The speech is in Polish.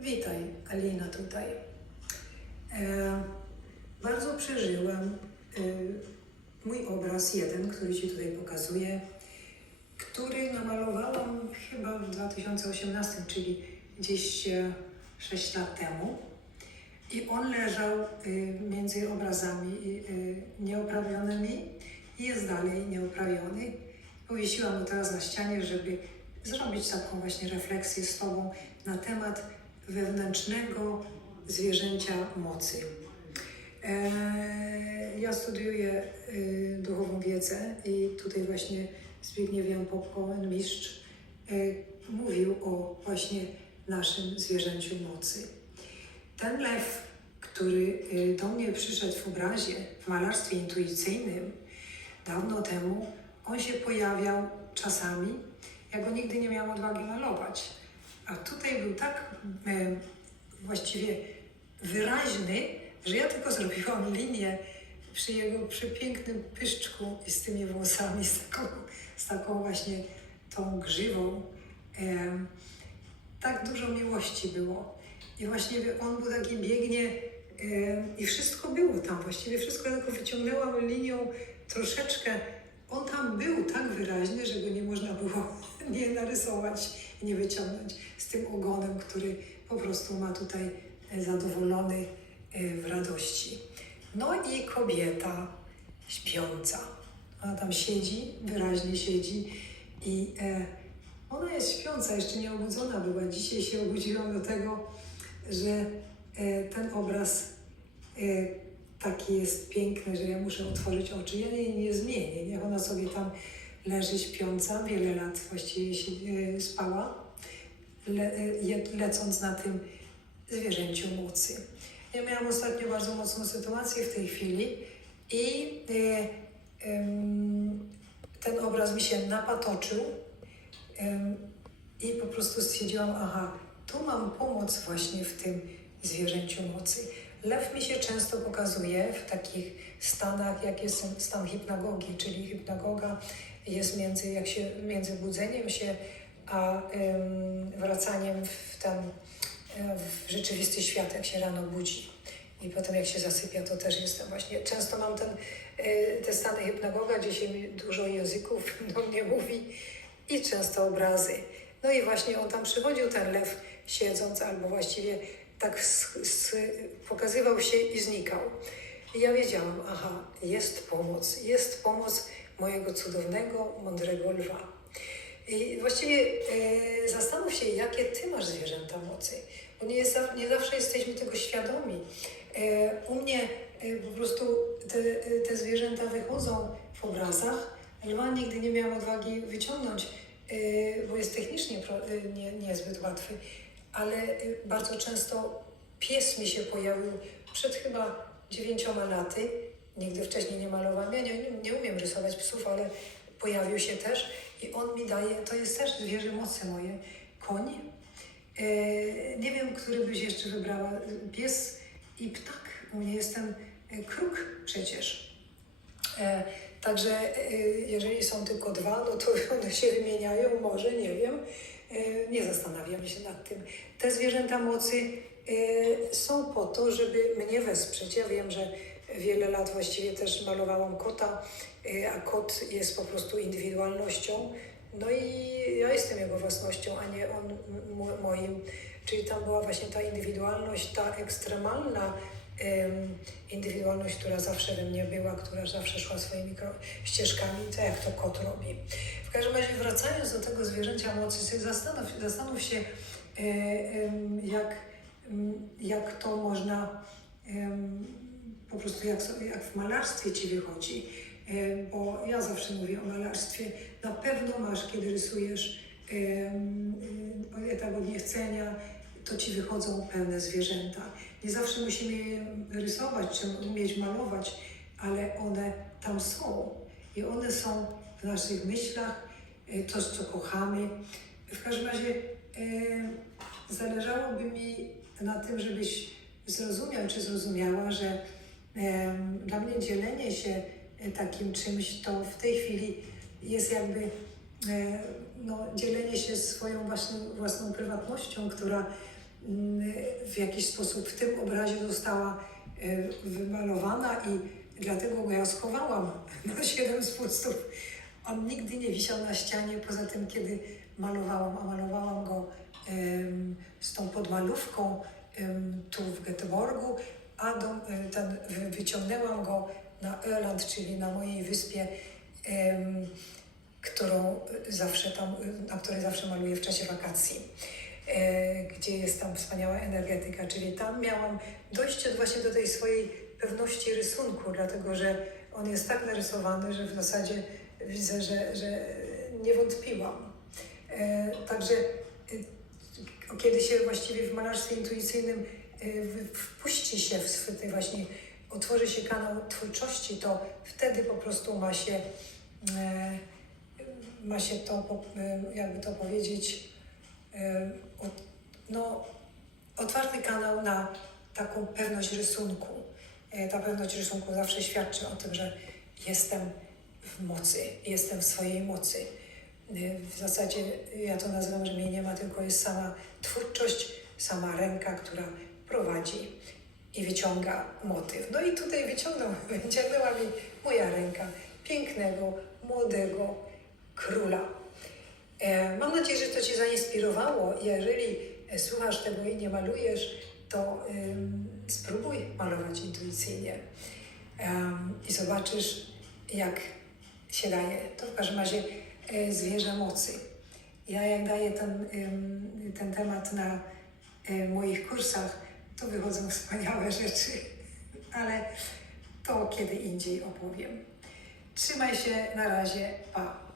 Witaj, Alina tutaj. E, bardzo przeżyłam e, mój obraz jeden, który Ci tutaj pokazuję, który namalowałam chyba w 2018, czyli gdzieś e, 6 lat temu. I on leżał e, między obrazami e, nieoprawionymi i jest dalej nieoprawiony. Powiesiłam go teraz na ścianie, żeby zrobić taką właśnie refleksję z Tobą na temat wewnętrznego zwierzęcia mocy. E, Ja studiuję e, duchową wiedzę i tutaj właśnie Zbigniew Jan Popko, mistrz, e, mówił o właśnie naszym zwierzęciu mocy. Ten lew, który do mnie przyszedł w obrazie, w malarstwie intuicyjnym, dawno temu, on się pojawiał czasami. Ja go nigdy nie miałam odwagi malować. A tutaj był tak e, właściwie wyraźny, że ja tylko zrobiłam linię przy jego przepięknym pyszczku i z tymi włosami, z taką, z taką właśnie tą grzywą. E, tak dużo miłości było. I właśnie on był taki biegnie e, i wszystko było tam, właściwie wszystko tylko wyciągnęłam linią troszeczkę. On tam był tak wyraźny, że go nie można było nie narysować nie wyciągnąć z tym ogonem, który po prostu ma tutaj e, zadowolony e, w radości. No i kobieta śpiąca. Ona tam siedzi, wyraźnie siedzi i e, ona jest śpiąca, jeszcze nie obudzona była. Dzisiaj się obudziłam do tego, że ten obraz taki jest piękny, że ja muszę otworzyć oczy. Ja jej nie zmienię. Niech ona sobie tam leży śpiąca. Wiele lat właściwie się, e, spała, le, e, lecąc na tym zwierzęciu mocy. Ja miałam ostatnio bardzo mocną sytuację w tej chwili i e, em, ten obraz mi się napatoczył em, i po prostu stwierdziłam, aha, tu mam pomoc właśnie w tym zwierzęciu mocy. Lew mi się często pokazuje w takich stanach, jak jest stan hipnagogi, czyli hipnagoga jest między, jak się, między budzeniem się a em, wracaniem w ten w rzeczywisty świat, jak się rano budzi. I potem jak się zasypia, to też jestem właśnie. Często mam ten, e, te stany hipnagoga, gdzie się dużo języków do mnie mówi i często obrazy. No i właśnie on tam przychodził, ten lew, siedząc, albo właściwie tak pokazywał się i znikał. I ja wiedziałam, aha, jest pomoc, jest pomoc mojego cudownego, mądrego lwa. I właściwie e, zastanów się, jakie ty masz zwierzęta mocy, bo nie, jest, nie zawsze jesteśmy tego świadomi. E, u mnie e, po prostu te, te zwierzęta wychodzą w obrazach. Lwa nigdy nie miałam odwagi wyciągnąć, e, bo jest technicznie pro, e, nie, niezbyt łatwy, ale e, bardzo często pies mi się pojawił przed chyba dziewięcioma laty. Nigdy wcześniej nie malowałam. Ja nie, nie, umiem rysować psów, ale pojawił się też i on mi daje, to jest też zwierzę mocy moje, koń. E, nie wiem, który byś jeszcze wybrała, pies i ptak. U mnie jest ten e, kruk przecież. E, także jeżeli są tylko dwa, no to one się wymieniają, może, nie wiem. E, nie zastanawiam się nad tym. Te zwierzęta mocy e, są po to, żeby mnie wesprzeć. Ja wiem, że wiele lat właściwie też malowałam kota, e, a kot jest po prostu indywidualnością. No i ja jestem jego własnością, a nie on moim. Czyli tam była właśnie ta indywidualność, ta ekstremalna em, indywidualność, która zawsze we mnie była, która zawsze szła swoimi ścieżkami, tak jak to kot robi. W każdym razie wracając do tego zwierzęcia mocy, zastanów, zastanów się, e, jak, jak to można po prostu jak, jak w malarstwie ci wychodzi. E, Bo ja zawsze mówię o malarstwie. Na pewno masz, kiedy rysujesz etap od niechcenia, to ci wychodzą pełne zwierzęta. Nie zawsze musimy je rysować czy umieć malować, ale one tam są. I one są w naszych myślach, e, to, co kochamy. W każdym razie e, zależałoby mi na tym, żebyś zrozumiał czy zrozumiała, że em, dla mnie dzielenie się e, takim czymś to w tej chwili jest jakby e, no, dzielenie się swoją własną, własną prywatnością, która w jakiś sposób w tym obrazie została e, wymalowana i dlatego go ja schowałam na siedem spustów. On nigdy nie wisiał na ścianie, poza tym kiedy malowałam, a malowałam go z tą podmalówką tu w Göteborgu, a do, e, ten, wy- wyciągnęłam go na Öland, czyli na mojej wyspie, którą zawsze tam, na której zawsze maluję w czasie wakacji, gdzie jest tam wspaniała energetyka, czyli tam miałam dojście właśnie do tej swojej pewności rysunku, dlatego że on jest tak narysowany, że w zasadzie widzę, że, że nie wątpiłam. E, Także e, kiedy się właściwie w malarstwie intuicyjnym e, wpuści się w swój właśnie, otworzy się kanał twórczości, to wtedy po prostu ma się, e, ma się to, e, jakby to powiedzieć, e, no, otwarty kanał na taką pewność rysunku. E, Ta pewność rysunku zawsze świadczy o tym, że jestem w mocy, jestem w swojej mocy. E, W zasadzie ja to nazywam, że mnie nie ma, tylko jest sama twórczość, sama ręka, która prowadzi i wyciąga motyw. No i tutaj wyciągnął, wyciągnęła mi moja ręka pięknego, młodego króla. E, Mam nadzieję, że to Cię zainspirowało. Jeżeli e, słuchasz tego i nie malujesz, to spróbuj malować intuicyjnie i zobaczysz, jak się daje. To w każdym razie e, zwierzę mocy. Ja jak daję ten, ten temat na moich kursach, to wychodzą wspaniałe rzeczy, ale to kiedy indziej opowiem. Trzymaj się, na razie, pa.